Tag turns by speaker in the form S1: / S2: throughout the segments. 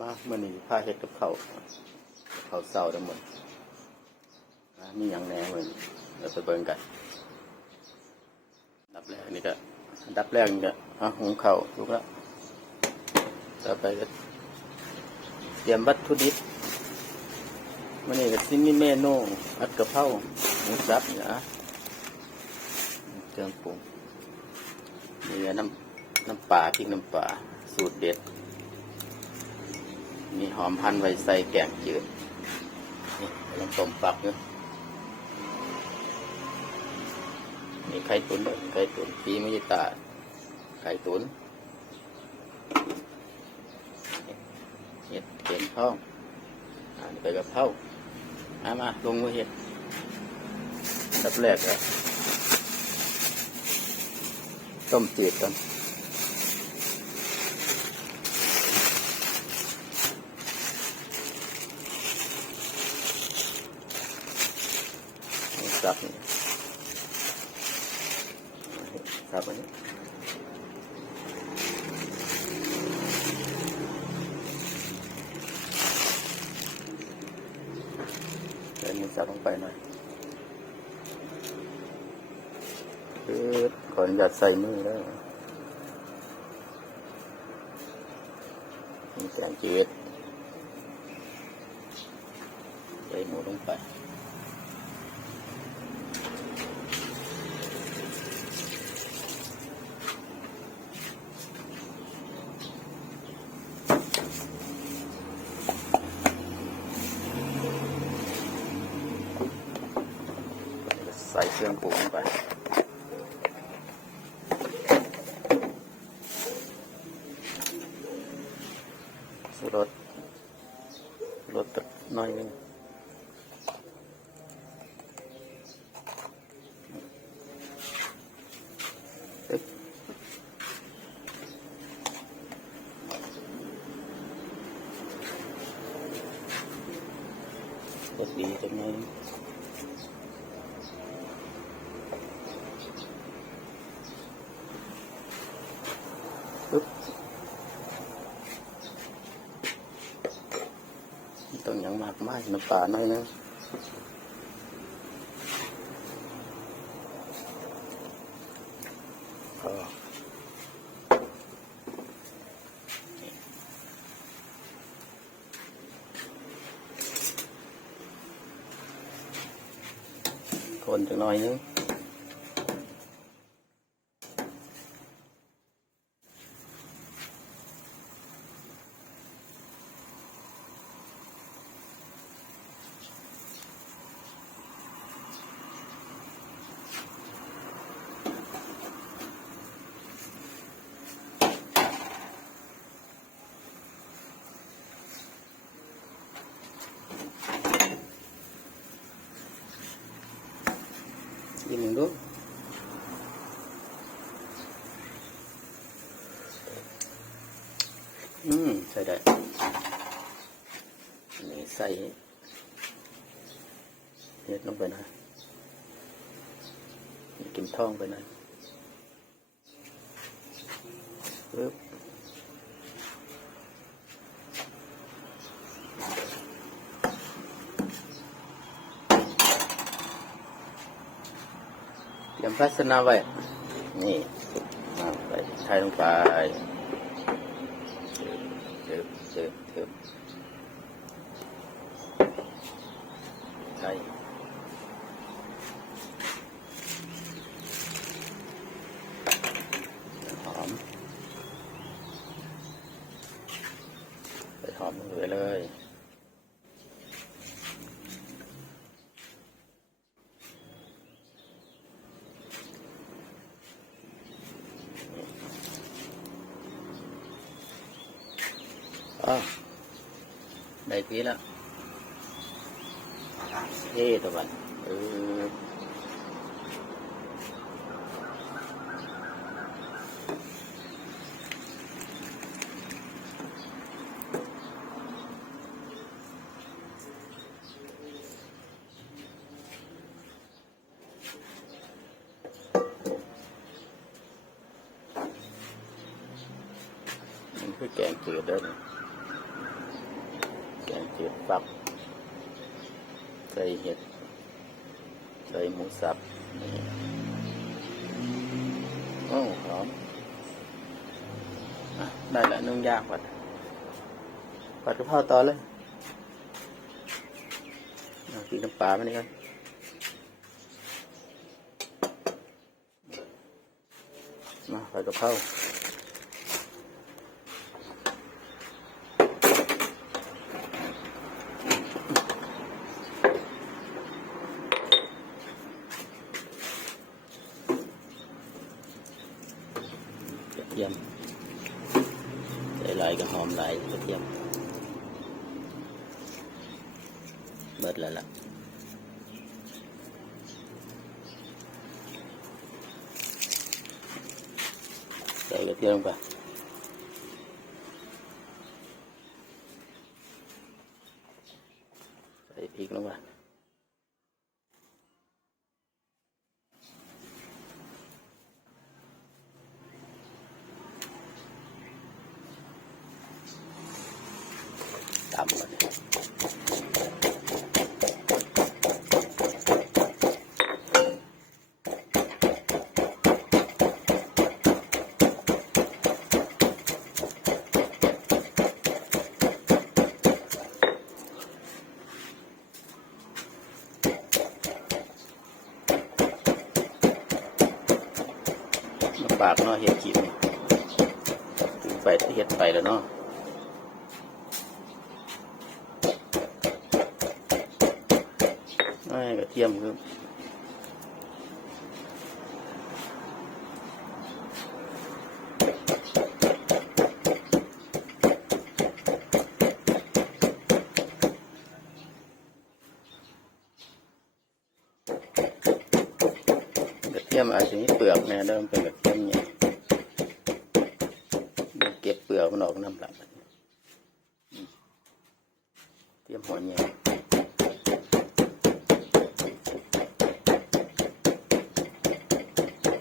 S1: มาเมื่อนี้พาเฮ็ดกับเขาเขาเศร้าทั้งหมดอ่ามีอย่างแน่เหมือนเดี๋ยวไปเบิ่งกันดับแรกนี่ก็ดับแรกนี่ก็อะหุงข้าลุกแล้วต่อไปก็เตรียมวัตถุดิบมื่อนี้ก็ซิมีเมนูผัดกระเพราหมูสับนะเครื่องปรุงนี่น้ำน้ำปลาพริกน้ำปลาสูตรเด็ด มีหอมพันไว้ใส่แกงจืดนี่ลังต้มปักอยู่นี่ไข่ตุ๋นด้วยไข่ตุ๋นปีมิตาไข่ตุ๋นเห็ดเข็มทองอันนี้ไปกับเพราเอามาลงมือเห็ดอันดับแรกอะต้มจืดก่อน สับนี่สับอันนี้ใส่หมูสับลงไปหน่อยคือขออนุญาตใส่มือแล้วมีแกงจืดใส่หมูลงไป ใส่เครื่องปรุงลงไป สูรสรสหน่อยหนึงตึ๊บรสดีจังเลย ต้องยังมากมายน้ำปลาหน่อยนึงพอคนจังหน่อยนึง อืมใส่ได้นี่ใส่เห็ดลงไปนะกินท่องไปนะปึ๊บเตรียมภาชนะไว้ นี่ไปใช้ลงไปเติบเติบเติบใช่หอมใส่หอมลงไปเลย อ๋อได้ทีแล้วเท่ตะวันเออมันคือแกงจืดเด้อนี่ ฝัก ใส่เห็ด ใส่หมูสับ นี่โอ้หอมอ่ได้ละนึ่งย่างผัดผัดกระเพราต่อเลยเอากินน้ำปลามานี่กันมาผัดกระเพรา ทียมใส่ลายกับหอมลายกระเทียม เบิดแล้วล่ะใส่กระเทียมลงไปใส่พริกลงไปำบากเนาะเห็ดกินไปเห็ดไปแล้วเนาะไอ้กระเทียมคือระ ทียมอาจจะมีเปลือกน่เดิมเป็นกระเทียมเนี่เก็บเปลือกมันออกน้ำหลักอืมเทียมหัวเนี่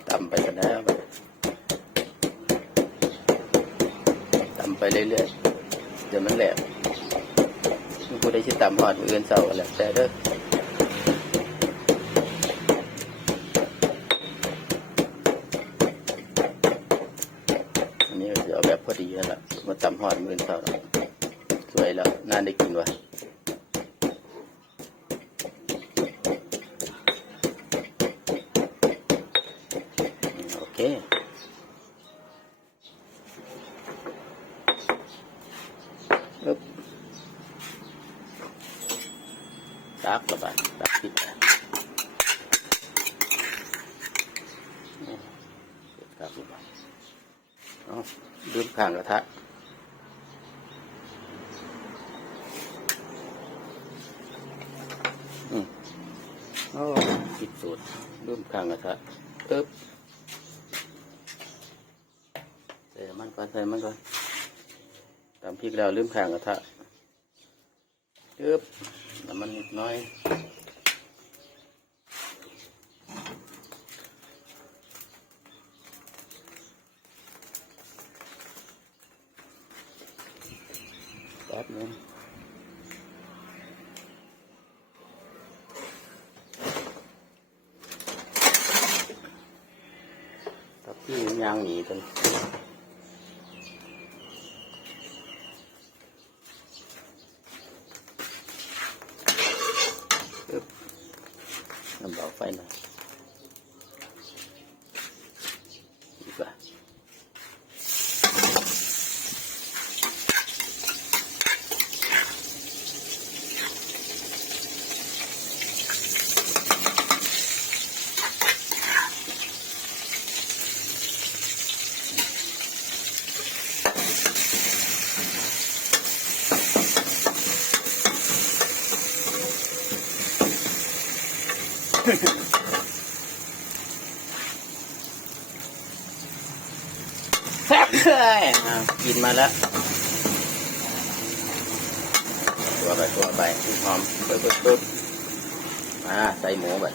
S1: ตำไปกันแล้วตำไปเรื่อยๆเดี๋ยวมันแหลกมันกูได้ชิตำหอดมืออื่นเศร้าแหละแต่เด้อนนี้ก็จะเอาแบบพอ ดีแล้วล่ะมาตำหอดมือเท่าสวยแล้ว น่าได้กินวะโอเคตักระบายตักปิดตักระบาย เอาลืมข้างกระทะอืมโอ้ผิดสูตรลืมข้างกระทะเอ๊บใส่มันก่อนใส่มันก่อนตำพริกแล้วลืมข้างกระทะเอ๊บน้ำมันนิดน้อย แป๊บนึงตับที่ ยางหนีจนปึ๊บน้ำเบาไฟหน่อยดีกว่า แซ่บเลยกินมาแล้ว ตัวไปตัวไปหอมปึ๊บปึ๊บปึ๊บมาใส่หมูไป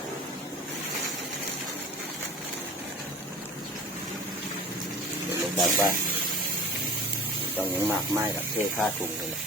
S1: เดี๋ยวลงไปว่าต้องยังหมักไม้กับเทค่าถุงเลยแหละ